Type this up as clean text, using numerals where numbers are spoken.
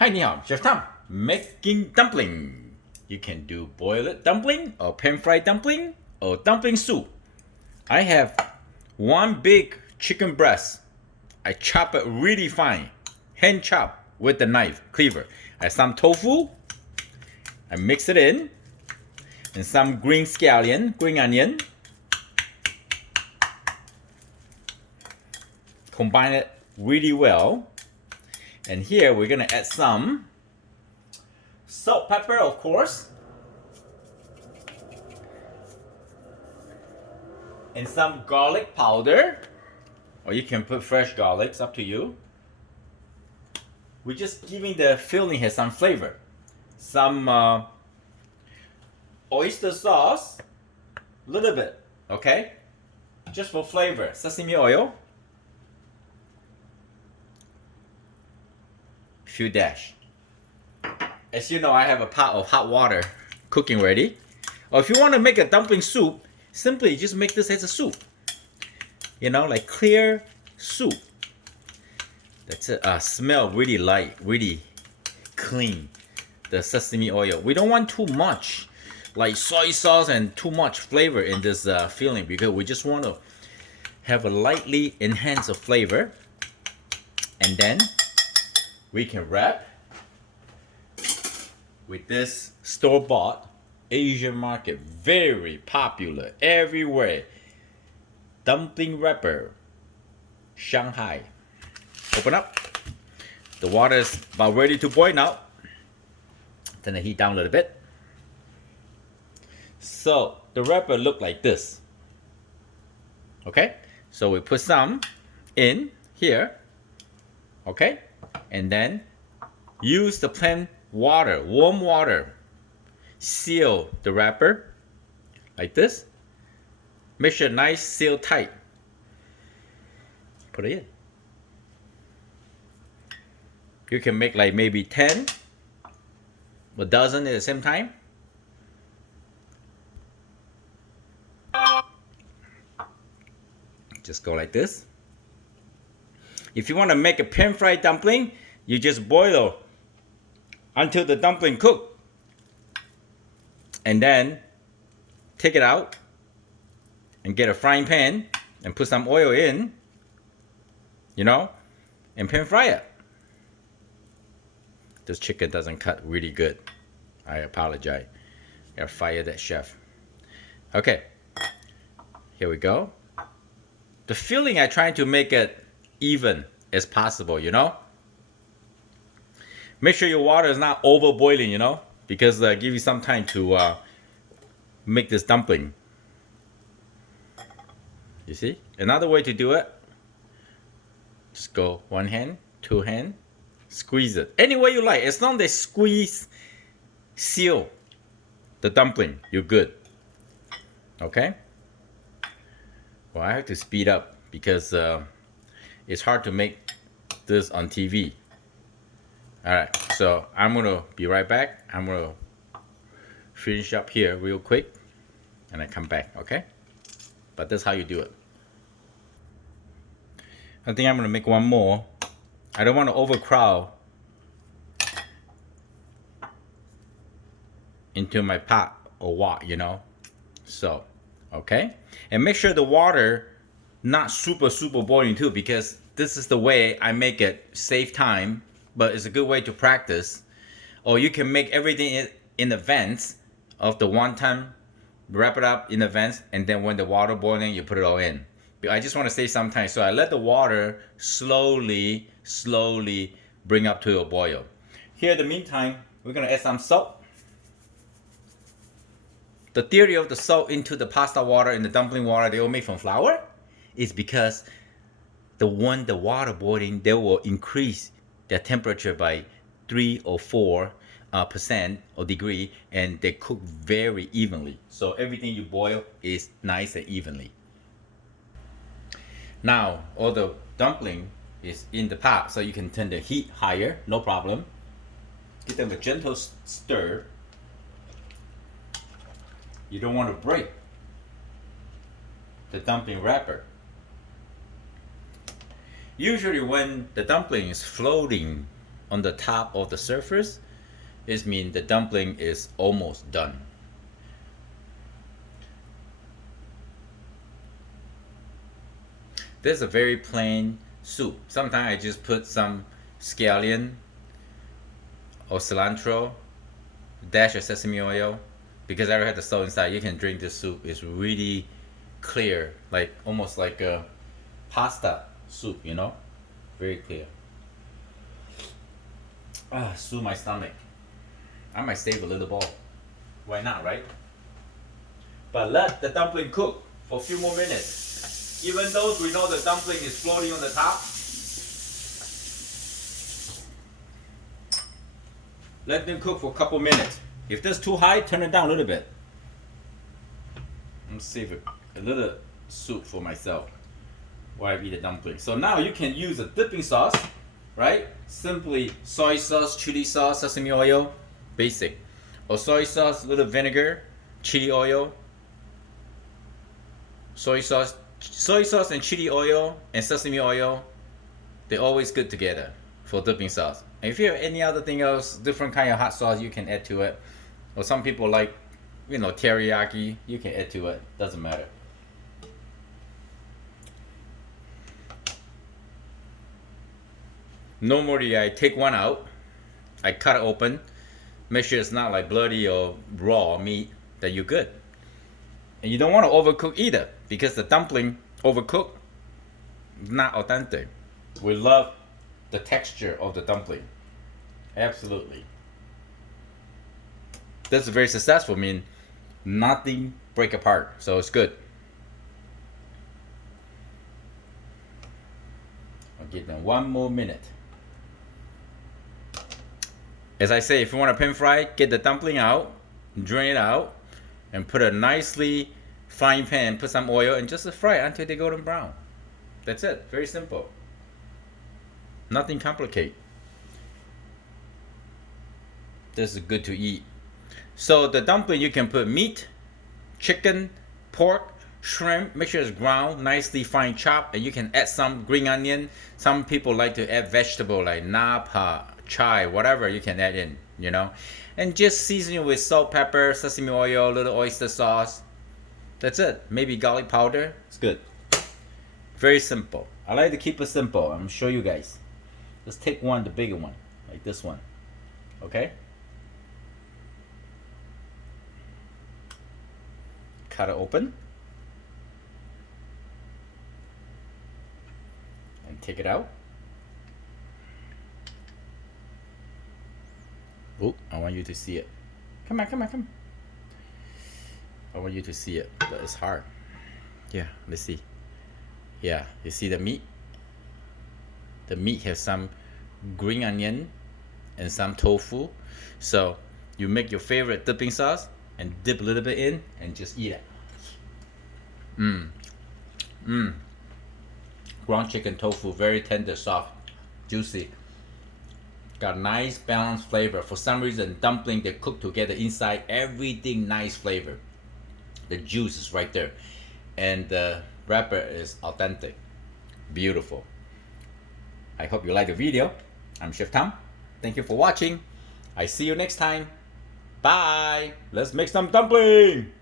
Hi, 你好, Chef Tom, making dumpling. You can do boiled dumpling or pan-fried dumpling or dumpling soup. I have one big chicken breast. I chop it really fine, hand chop with the knife, cleaver. I have some tofu. I mix it in, and some green scallion, green onion. Combine it really well. And here we're gonna add some salt, pepper, of course, and some garlic powder, or you can put fresh garlic, it's up to you. We're just giving the filling here some flavor. Some oyster sauce, a little bit, okay? Just for flavor. Sesame oil, few dash. As you know, I have a pot of hot water cooking ready. Or if you want to make a dumpling soup, simply just make this as a soup. You know, like clear soup. That's it. Smell really light, really clean. The sesame oil. We don't want too much, like soy sauce and too much flavor in this filling, because we just want to have a lightly enhanced flavor. And then we can wrap with this store-bought Asian market, very popular everywhere, dumpling wrapper, Shanghai. Open up. The water is about ready to boil now. Turn the heat down a little bit. So the wrapper look like this. Okay, so we put some in here. Okay, and then use the plain water, warm water, seal the wrapper like this. Make sure nice, seal tight. Put it in. You can make like maybe 10, a dozen at the same time. Just go like this. If you want to make a pan-fried dumpling, you just boil until the dumpling cook, and then take it out and get a frying pan and put some oil in, you know, and pan fry it. This chicken doesn't cut really good. I apologize. I gotta fire that chef. Okay, here we go. The filling, I try to make it even as possible, you know. Make sure your water is not over boiling, you know, because give you some time to make this dumpling. You see? Another way to do it, just go one hand, two hand, squeeze it. Any way you like. As long as squeeze, seal the dumpling, you're good. Okay? Well, I have to speed up because it's hard to make this on TV. Alright, so I'm gonna be right back. I'm gonna finish up here real quick and I come back, okay? But that's how you do it. I think I'm gonna make one more. I don't want to overcrowd into my pot or what, you know? So, okay? And make sure the water not super boiling too, because this is the way I make it, save time, but it's a good way to practice. Or you can make everything in advance of the one time, wrap it up in advance, and then when the water boiling, you put it all in. But I just want to save some time, so I let the water slowly bring up to a boil. Here in the meantime, we're gonna add some salt. The theory of the salt into the pasta water and the dumpling water they all made from flour is because the water boiling, they will increase their temperature by 3 or 4% or degree, and they cook very evenly. So everything you boil is nice and evenly. Now all the dumpling is in the pot, so you can turn the heat higher, no problem. Give them a gentle stir. You don't want to break the dumpling wrapper. Usually when the dumpling is floating on the top of the surface, it means the dumpling is almost done. This is a very plain soup. Sometimes I just put some scallion or cilantro, dash of sesame oil, because I already had the salt inside. You can drink this soup. It's really clear, like almost like a pasta soup, you know? Very clear. Soothe my stomach. I might save a little bowl. Why not, right? But let the dumpling cook for a few more minutes. Even though we know the dumpling is floating on the top, let them cook for a couple minutes. If that's too high, turn it down a little bit. I'm saving a little soup for myself while I eat the dumpling. So now you can use a dipping sauce, right? Simply soy sauce, chili sauce, sesame oil, basic. Or soy sauce, little vinegar, chili oil, soy sauce and chili oil and sesame oil, they're always good together for dipping sauce. And if you have any other thing else, different kind of hot sauce, you can add to it. Or some people like, you know, teriyaki, you can add to it. Doesn't matter. Normally I take one out, I cut it open, make sure it's not like bloody or raw meat, that you're good. And you don't want to overcook either, because the dumpling overcooked, not authentic. We love the texture of the dumpling. Absolutely. That's very successful. I mean, nothing break apart, so it's good. I'll give them one more minute. As I say, if you want to pan fry, get the dumpling out, drain it out, and put a nicely frying pan, put some oil, and just fry it until they golden brown. That's it. Very simple. Nothing complicated. This is good to eat. So the dumpling, you can put meat, chicken, pork, shrimp, make sure it's ground, nicely fine chopped, and you can add some green onion. Some people like to add vegetable like napa, chai, whatever you can add in, you know. And just season it with salt, pepper, sesame oil, little oyster sauce. That's it. Maybe garlic powder. It's good. Very simple. I like to keep it simple. I'm gonna show you guys. Let's take one, the bigger one, like this one. Okay? Cut it open. And take it out. Oh, I want you to see it. Come on, come on, come on. I want you to see it, but it's hard. Yeah, let's see. Yeah, you see the meat? The meat has some green onion and some tofu. So you make your favorite dipping sauce and dip a little bit in and just eat it. Ground chicken tofu, very tender, soft, juicy. Got nice balanced flavor. For some reason, dumpling, they cook together inside, everything nice flavor. The juice is right there. And the wrapper is authentic. Beautiful. I hope you like the video. I'm Chef Tom. Thank you for watching. I see you next time. Bye. Let's make some dumpling.